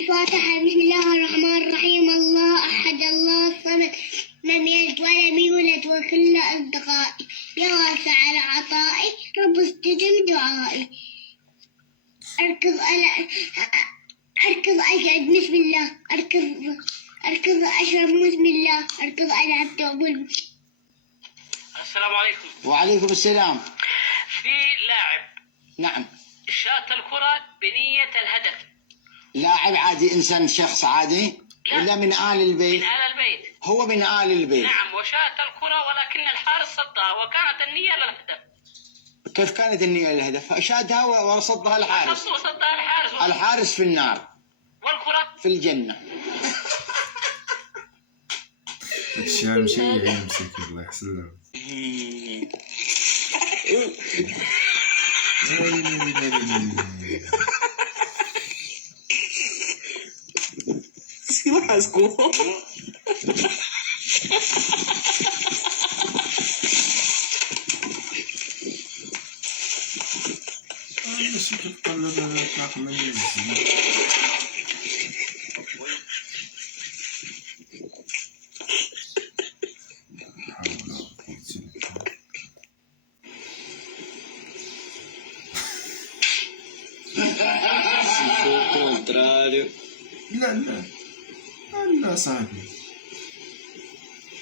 الفاتحة. بسم الله الرحمن الرحيم. الله أحد الله الصمد لم يلد ولم يولد وكل أصدقائي يا واسع العطاء رب استجب دعائي. أركض أجعد بسم الله. أركض أشرب بسم الله. أركض ألعب تعبد. السلام عليكم. وعليكم السلام. في لاعب نعم. شاط الكرة بنية الهدف. لاعب عادي، إنسان شخص عادي ولا من آل البيت؟ من آل البيت. هو من آل البيت. نعم، وشاط الكرة ولكن الحارس صدها وكانت النية للهدف. كيف كانت النية للهدف؟ شادها وصدها الحارس. صدها الحارس. الحارس في النار والكرة في الجنة. الشام شيء يمسك الله يحسن له. لا صاحبي،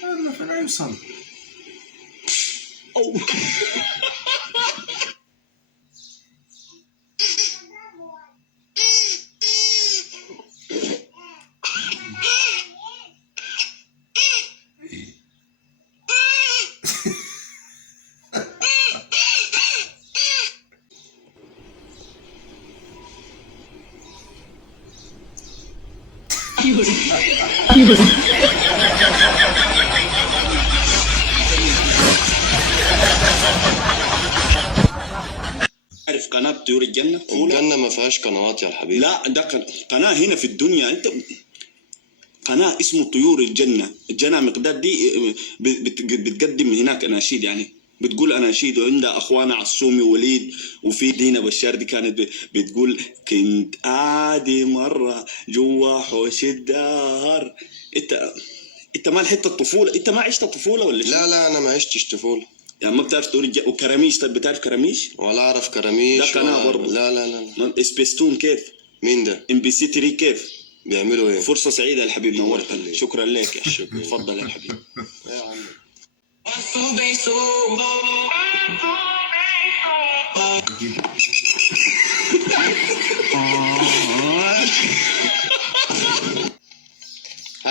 هذا فين يوصل؟ عارف قناة طيور الجنة؟ الجنة ما فيهاش قنوات يا حبيبي. لا، ده قناة هنا في الدنيا. انت قناة اسمه طيور الجنة. الجنة مقداد دي بتقدم هناك أناشيد، يعني بتقول أناشيد، وعندها أخوانا عصومي ووليد، وفي دينا بشار دي كانت بتقول كنت عادي مرة جوا حوش الدار. انت ما لحقت الطفولة؟ انت ما عشت الطفولة ولا شو؟ لا أنا ما عشتش طفولة. يعني ما بتعرف طيور الجنة وكراميش؟ طيب بتعرف كراميش؟ ولا أعرف كراميش. ده قناة برضه. لا. سبيستون كيف؟ مين ده؟ MBC 3 كيف؟ بيعملوا ايه؟ فرصة سعيدة يا الحبيب، نورتنا. شكرا لك يا شكرا. تفضل يا حبيبي. يا عم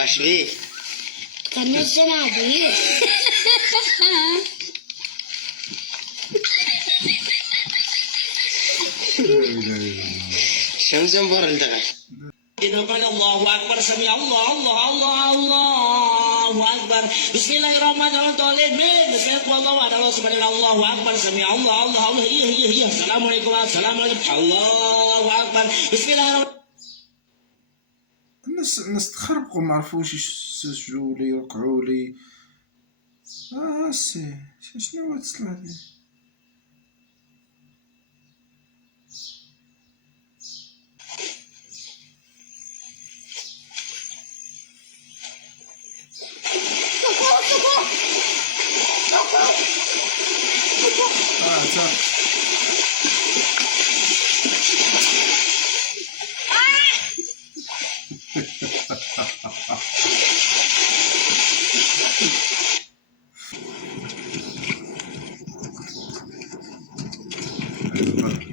شريف كان الزنابير. شمس مبار الدغل. إذا قال الله أكبر سمع الله أكبر. بسم الله الرحمن الرحيم. بسم الله سبحان الله أكبر سمع الله هي السلام عليكم الله أكبر. بسم الله الرحمن. الناس تخربقوا، ما عرفوش يسجلوا لي يوقعوا لي. سي شنو هو التصليح لي؟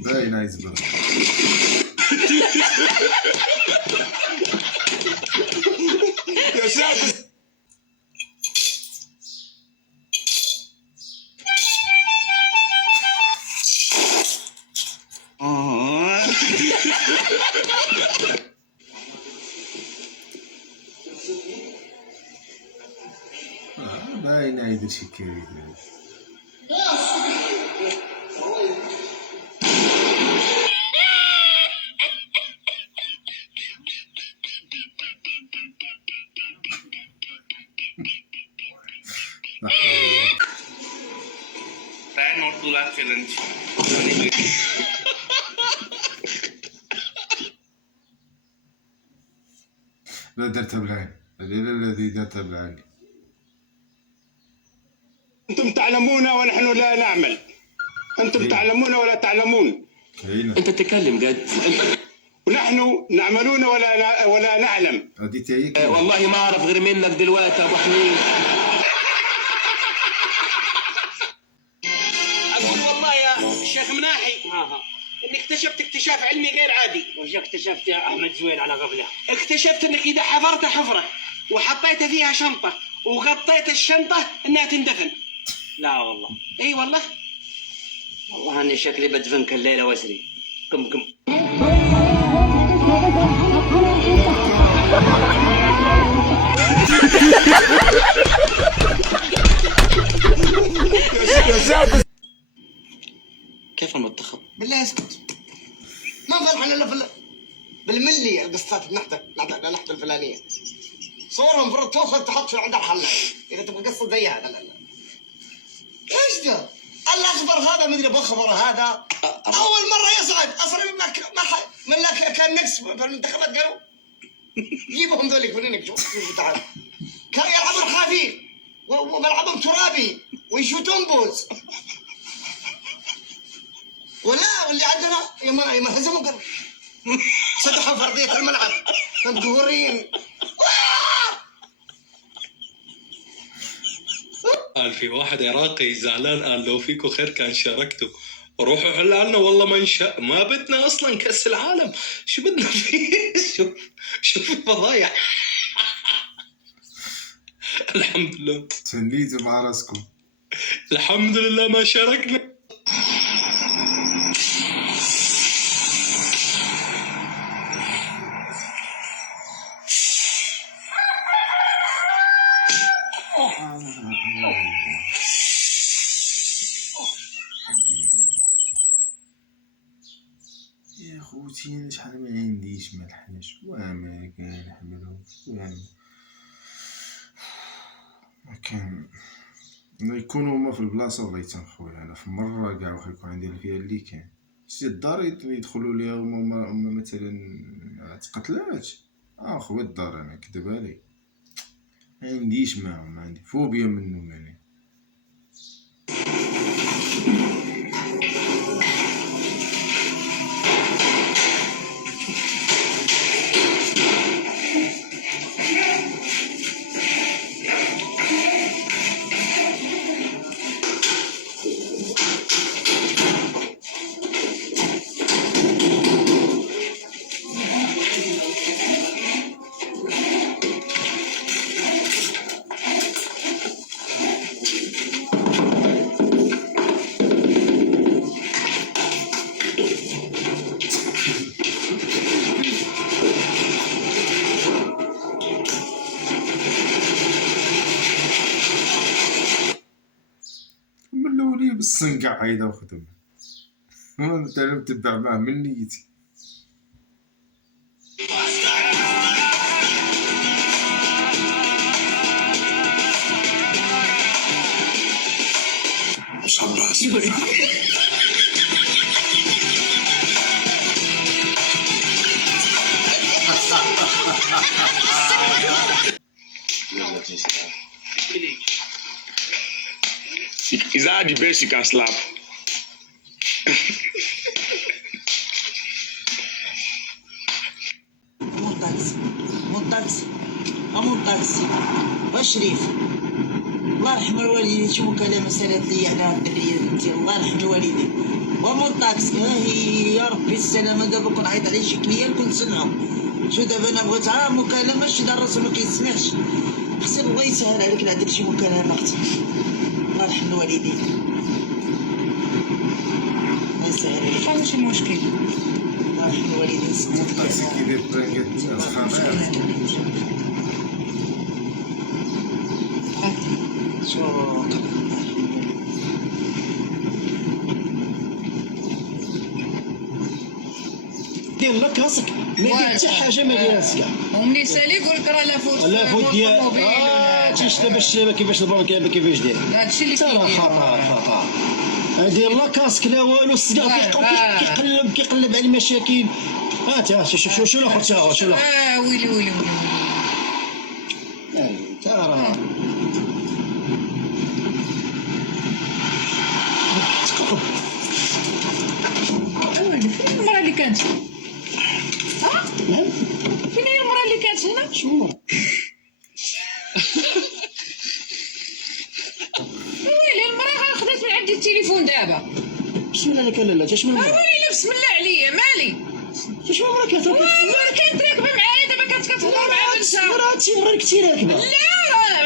باين ايزبر. يا شاب باين يدير شي كيري. Saya notulah challenge. لا درتها بالعين، الليلة الذي درتها بالعين. أنتم تعلمون ونحن لا نعمل. أنتم تعلمون ولا تعلمون. كاينة. انت تتكلم جد. ونحن نعملون ولا نعلم. هذه تاهي. والله ما اعرف غير منك دلوقتي يا ابو حميد. اقول والله يا شيخ مناحي اني اكتشفت اكتشاف علمي غير عادي. وش اكتشفت يا احمد زويل على قبله؟ اكتشفت انك اذا حفرت حفره وحطيت فيها شنطه وغطيت الشنطه انها تندفن. لا والله. اي والله. والله اني شكلي بدفنك الليله واسري. قم قم. كيف المنتخب؟ بالله اسكت. ما فرحنا الا بالملي القصات نحت الفلانيه. صورهم في توصل تحط في عند الحلاق اذا تبغى قصه زي هذا. لا ايش ده؟ الاخضر هذا مدري بخضر هذا اول مره يصعد اصلا ما كان نقص في المنتخبات قالوا جيبهم ذولك منين شوفوا تعال كان يلعبون خفيف وملعبهم ترابي ويشوتون بوز واللي عندنا يما هزموا سدحوا في ارضيه الملعب مقهورين. قال في واحد عراقي زعلان قال لو فيكم خير كان شاركتوا روحوا حلوا عنا والله ما نشاء ما بدنا اصلا كاس العالم شو بدنا فيه. شوف الفضايح. الحمد لله تفنيتوا مع راسكم. الحمد لله ما شاركنا. يا خوتي شحال ما عنديش ما الحنش وما كان حملو ما كان يكونوا هما في البلاصه والله يتم خويا. انا في مره كاع واخا يكون عندي فيها اللي كان شتي الدار يدخلوا ليها هما مثلا تقتلات خويا الدار انا كذب علي ما عنديش معهم ما عندي فوبيا منهم يعني. بالصنقع هيدا وخدم انا تعلمت تتبع معه من نيتي. Is that the best you can slap? مو طاكسي وشريف الله يرحم الوالدين. شو كلام سالت لي على الدريه الله يرحم الوالدين ومو طاكسي. يا ربي السلامه دابا كون عيط عليه شي كليان كنت سمعو. شو دابا انا بغيت مكالمه شي دار راسو ما كيسمعش. حسن الله يسهل عليك لا درت شي مكالمه اختي الله يرحم الوالدين. الله يسهل عليك ما شي مشكل الله يرحم الوالدين. الطاكسي كيدير براكات خفيف دير لك راسك ما دير حتى حاجه ما ديرهاش كاع. ومني سالي يقول لك راه لا فوت ديال تيش باش كيفاش البنك كيفاش داير هادشي اللي كيدير خطا دير لا كاسك لا والو السيجار كيقلب على المشاكل. شو الاخر شو الاخر ويلي كانت؟ ها؟ فين هي المرأة اللي كانت هنا؟ شنو ويلي المرأة خدات من عندي التليفون دابا. بسم الله عليك لا جاش من ويلي بسم الله عليا مالي؟ شنو مرة كتهضر كانت راكبة معايا دابا كانت كتهضر مع بنتها. مراتي مرة كثير راكبة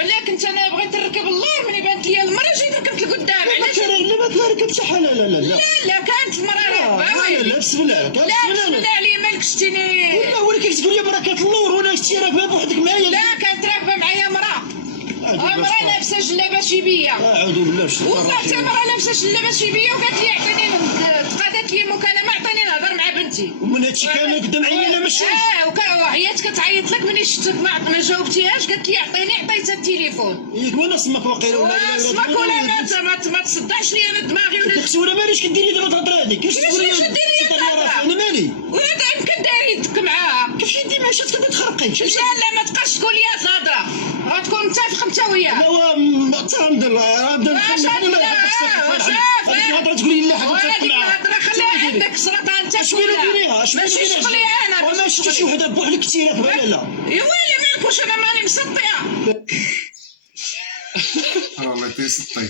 لا كنت انا بغيت نركب اللور ملي بانت لي المرأة جيت ركبت لقدام. علاش؟ لا ما ركبت شحال لا كانت المرأة راكبة. لا بسم الله عليك لا بسم الله عليا مالك شتيني. لا ولكن تقول لي مرة كتلور وانا شتي راكبة بوحدك معايا. لا كانت راكبة معايا مرأة لابسة جلابة شيبية. اعوذ بالله وصلت المرأة لابسة جلابة شيبية وقالت لي عطيني تقادت لي مكالمة عطيني نهضر مع بنتي. ومن هادشي كامل قدام عيني لا ماشي. وعيات كتعيط لك ملي شفتك ما جاوبتيهاش قالت لي عطيني عطيتها التليفون. ياك وانا سمك واقيلا ولا سمك ولا ما تصدعش لي انا دماغي ولا اختي ولا ماليش كديري دابا تهضر هذيك كيفاش تقولي كيفاش ديري انا مالي يمكن داير يدك معاها. كيفاش يدي معاها شات كتبغي تخرقي لا ما تبقاش تقول لي الهضره غتكون متفق انت وياه. لا الحمد لله واش الهضره تقولي لا هذيك الهضره خليها عندك صرتها انت شويه ماشي شغلي انا. وما شفتي شي وحده بوحدك كثير ولا لا يا ويلي مالك واش انا ماني مسطيه. والله تيسطي